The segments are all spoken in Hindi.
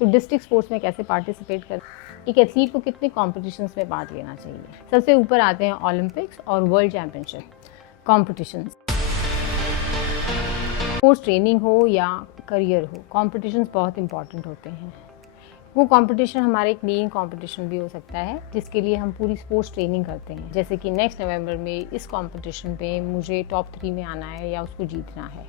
तो डिस्ट्रिक्ट स्पोर्ट्स में कैसे पार्टिसिपेट कर, एक एथलीट को कितने कॉम्पिटिशन्स में पार्ट लेना चाहिए। सबसे ऊपर आते हैं ओलंपिक्स और world championship competitions. Sports training हो या करियर हो, कॉम्पिटिशन्स बहुत इंपॉर्टेंट होते हैं। वो कंपटीशन हमारा एक मेन कंपटीशन भी हो सकता है जिसके लिए हम पूरी स्पोर्ट्स ट्रेनिंग करते हैं। जैसे कि नेक्स्ट नवंबर में इस कंपटीशन पे मुझे टॉप 3 में आना है या उसको जीतना है।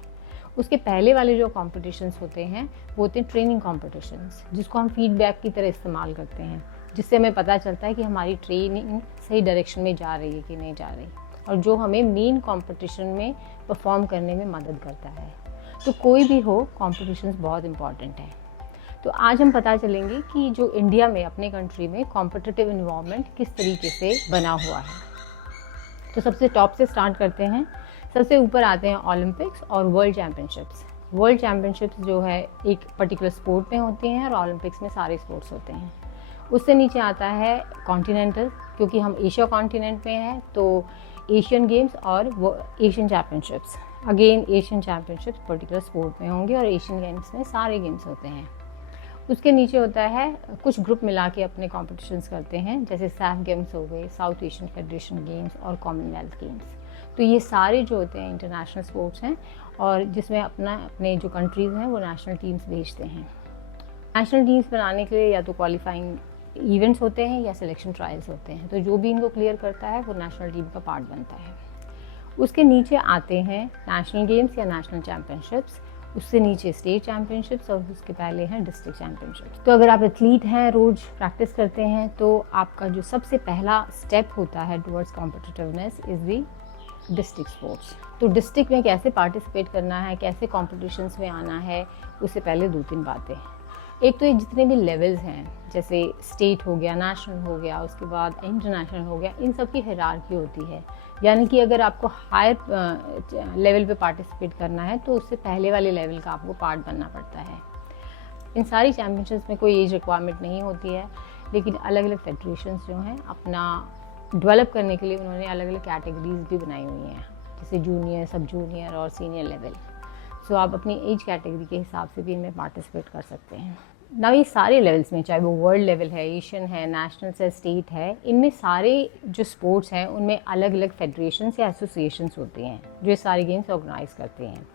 उसके पहले वाले जो कॉम्पिटिशन्स होते हैं वो होते हैं ट्रेनिंग कॉम्पिटिशन्स, जिसको हम फीडबैक की तरह इस्तेमाल करते हैं, जिससे हमें पता चलता है कि हमारी ट्रेनिंग सही डायरेक्शन में जा रही है कि नहीं जा रही, और जो हमें मेन कॉम्पिटिशन में परफॉर्म करने में मदद करता है। तो कोई भी हो, कॉम्पिटिशन्स बहुत इंपॉर्टेंट है। तो आज हम पता चलेंगे कि जो इंडिया में, अपने कंट्री में कॉम्पिटिटिव इन्वायरमेंट किस तरीके से बना हुआ है। तो सबसे टॉप से स्टार्ट करते हैं। सबसे ऊपर आते हैं ओलंपिक्स और वर्ल्ड चैम्पियनशिप्स। वर्ल्ड चैम्पियनशिप्स जो है एक पर्टिकुलर स्पोर्ट में होती हैं और ओलंपिक्स में सारे स्पोर्ट्स होते हैं। उससे नीचे आता है कॉन्टिनेंटल, क्योंकि हम एशिया कॉन्टिनेंट में हैं तो एशियन गेम्स और Asian championships. Again Asian championships particular sport में होंगे और एशियन गेम्स में सारे गेम्स होते हैं। उसके नीचे होता है कुछ ग्रुप मिला के अपने कॉम्पिटिशन्स करते हैं, जैसे सैफ गेम्स हो गए, साउथ एशियन फेडरेशन गेम्स और कॉमनवेल्थ गेम्स। तो ये सारे जो होते हैं इंटरनेशनल स्पोर्ट्स हैं और जिसमें अपने जो कंट्रीज़ हैं वो नेशनल टीम्स भेजते हैं। नेशनल टीम्स बनाने के लिए या तो क्वालिफाइंग इवेंट्स होते हैं या सिलेक्शन ट्रायल्स होते हैं। तो जो भी इनको क्लियर करता है वो नेशनल टीम का पार्ट बनता है। उसके नीचे आते हैं नेशनल गेम्स या नेशनल चैम्पियनशिप्स, उससे नीचे स्टेट चैम्पियनशिप्स और उसके पहले हैं डिस्ट्रिक्ट चैम्पियनशिप्स। तो अगर आप एथलीट हैं, रोज़ प्रैक्टिस करते हैं, तो आपका जो सबसे पहला स्टेप होता है towards competitiveness is the district sports. तो डिस्ट्रिक्ट में कैसे पार्टिसिपेट करना है, कैसे कॉम्पिटिशन्स में आना है, उससे पहले 2-3 बातें। एक तो ये जितने भी लेवल्स हैं, जैसे स्टेट हो गया, नेशनल हो गया, उसके बाद इंटरनेशनल हो गया, इन सब की हायरार्की होती है। यानी कि अगर आपको हायर लेवल पे पार्टिसिपेट करना है तो उससे पहले वाले लेवल का आपको पार्ट बनना पड़ता है। इन सारी चैम्पियनशिप्स में कोई एज रिक्वायरमेंट नहीं होती है, लेकिन अलग अलग फेडरेशंस जो हैं अपना डेवलप करने के लिए उन्होंने अलग अलग कैटेगरीज भी बनाई हुई हैं, जैसे जूनियर, सब जूनियर और सीनियर लेवल। सो आप अपनी एज कैटेगरी के हिसाब से भी इनमें पार्टिसिपेट कर सकते हैं। ना ये सारे लेवल्स में, चाहे वो वर्ल्ड लेवल है, एशियन है, नेशनल है, स्टेट है, इनमें सारे जो स्पोर्ट्स हैं उनमें अलग अलग फेडरेशंस या एसोसिएशंस होते हैं जो ये सारे गेम्स ऑर्गेनाइज करते हैं।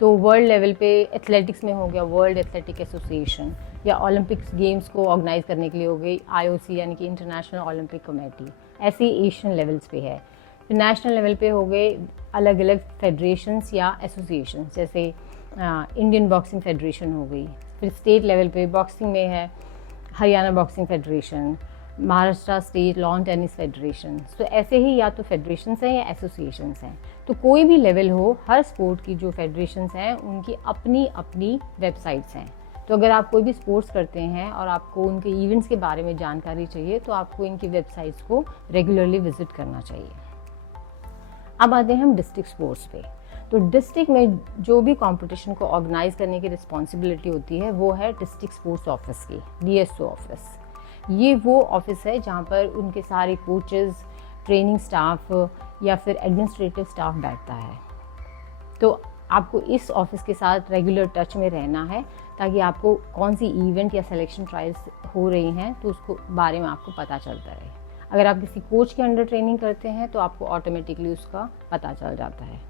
तो वर्ल्ड लेवल पे एथलेटिक्स में हो गया वर्ल्ड एथलेटिक एसोसिएशन, या ओलंपिक्स गेम्स को ऑर्गेनाइज करने के लिए हो गई IOC यानी कि इंटरनेशनल ओलंपिक कमेटी। ऐसे ही एशियन लेवल्स पे है। फिर नेशनल लेवल पे हो गए अलग अलग फेडरेशंस या एसोसिएशंस, जैसे इंडियन बॉक्सिंग फेडरेशन हो गई। फिर स्टेट लेवल पे बॉक्सिंग में है Haryana boxing federation, Maharashtra state lawn tennis federation. तो ऐसे ही या तो फेडरेशंस हैं या एसोसिएशंस हैं। तो कोई भी लेवल हो, हर स्पोर्ट की जो फेडरेशंस हैं उनकी अपनी अपनी वेबसाइट्स हैं। तो अगर आप कोई भी स्पोर्ट्स करते हैं और आपको उनके इवेंट्स के बारे में जानकारी चाहिए तो आपको इनकी वेबसाइट्स को रेगुलरली विजिट करना चाहिए। अब आते हैं हम डिस्ट्रिक्ट स्पोर्ट्स पे। तो डिस्ट्रिक्ट में जो भी कंपटीशन को ऑर्गेनाइज करने की रिस्पॉन्सिबिलिटी होती है वो है डिस्ट्रिक्ट स्पोर्ट्स ऑफिस की, DSO ऑफिस। ये वो ऑफिस है जहाँ पर उनके सारे कोचेज़, ट्रेनिंग स्टाफ या फिर एडमिनिस्ट्रेटिव स्टाफ बैठता है। तो आपको इस ऑफिस के साथ रेगुलर टच में रहना है ताकि आपको कौन सी इवेंट या सिलेक्शन ट्रायल्स हो रही हैं तो उसको बारे में आपको पता चलता रहे। अगर आप किसी कोच के अंडर ट्रेनिंग करते हैं तो आपको ऑटोमेटिकली उसका पता चल जाता है।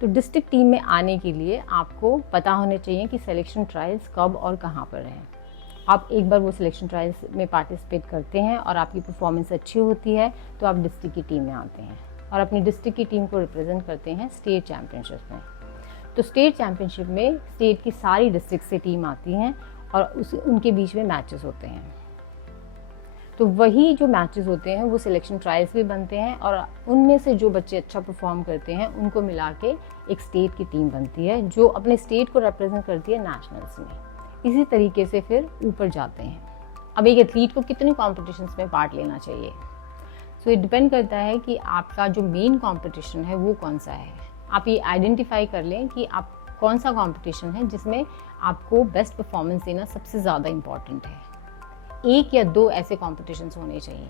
तो डिस्ट्रिक्ट टीम में आने के लिए आपको पता होना चाहिए कि सिलेक्शन ट्रायल्स कब और कहाँ पर हैं। आप एक बार वो सिलेक्शन ट्रायल्स में पार्टिसिपेट करते हैं और आपकी परफॉर्मेंस अच्छी होती है तो आप डिस्ट्रिक्ट की टीम में आते हैं और अपनी डिस्ट्रिक्ट की टीम को रिप्रेजेंट करते हैं स्टेट चैम्पियनशिप में। तो स्टेट चैम्पियनशिप में स्टेट की सारी डिस्ट्रिक्ट से टीम आती हैं और उनके बीच में मैचेस होते हैं। तो वही जो मैचेस होते हैं वो सिलेक्शन ट्रायल्स भी बनते हैं और उनमें से जो बच्चे अच्छा परफॉर्म करते हैं उनको मिला के एक स्टेट की टीम बनती है जो अपने स्टेट को रिप्रेजेंट करती है नेशनल्स में। इसी तरीके से फिर ऊपर जाते हैं। अब एक एथलीट को कितने कॉम्पिटिशन्स में पार्ट लेना चाहिए, सो ये डिपेंड करता है कि आपका जो मेन कॉम्पिटिशन है वो कौन सा है। आप ये आइडेंटिफाई कर लें कि आप कौन सा कॉम्पिटिशन है जिसमें आपको बेस्ट परफॉर्मेंस देना सबसे ज़्यादा इम्पॉर्टेंट है। 1 या 2 ऐसे कॉम्पिटिशन्स होने चाहिए।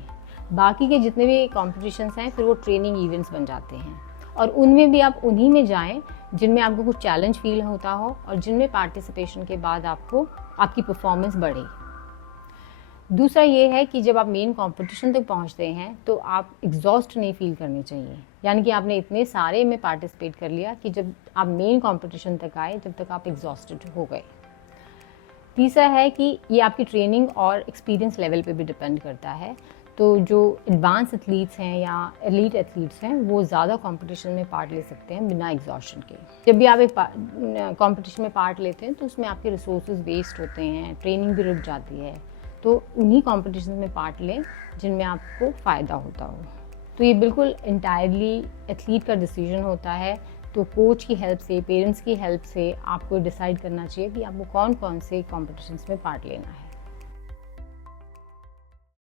बाकी के जितने भी कॉम्पिटिशन्स हैं फिर वो ट्रेनिंग इवेंट्स बन जाते हैं और उनमें भी आप उन्हीं में जाएं जिनमें आपको कुछ चैलेंज फील होता हो और जिनमें पार्टिसिपेशन के बाद आपको आपकी परफॉर्मेंस बढ़े। दूसरा ये है कि जब आप मेन कंपटीशन तक पहुंचते हैं तो आप एग्जॉस्ट नहीं फील करने चाहिए, यानी कि आपने इतने सारे में पार्टिसिपेट कर लिया कि जब आप मेन कंपटीशन तक आए जब तक आप एग्जॉस्टेड हो गए। तीसरा है कि ये आपकी ट्रेनिंग और एक्सपीरियंस लेवल पे भी डिपेंड करता है। तो जो एडवांस एथलीट्स हैं या एलीट एथलीट्स हैं वो ज़्यादा कंपटीशन में पार्ट ले सकते हैं बिना एग्जॉस्शन के। जब भी आप एक कंपटीशन में पार्ट लेते हैं तो उसमें आपके रिसोर्सेज वेस्ट होते हैं, ट्रेनिंग भी रुक जाती है। तो उन्हीं कॉम्पिटिशन में पार्ट लें जिनमें आपको फ़ायदा होता हो। तो ये बिल्कुल इंटायरली एथलीट का डिसीजन होता है। तो कोच की हेल्प से, पेरेंट्स की हेल्प से आपको डिसाइड करना चाहिए कि आपको कौन कौन से कॉम्पिटिशन्स में पार्ट लेना है।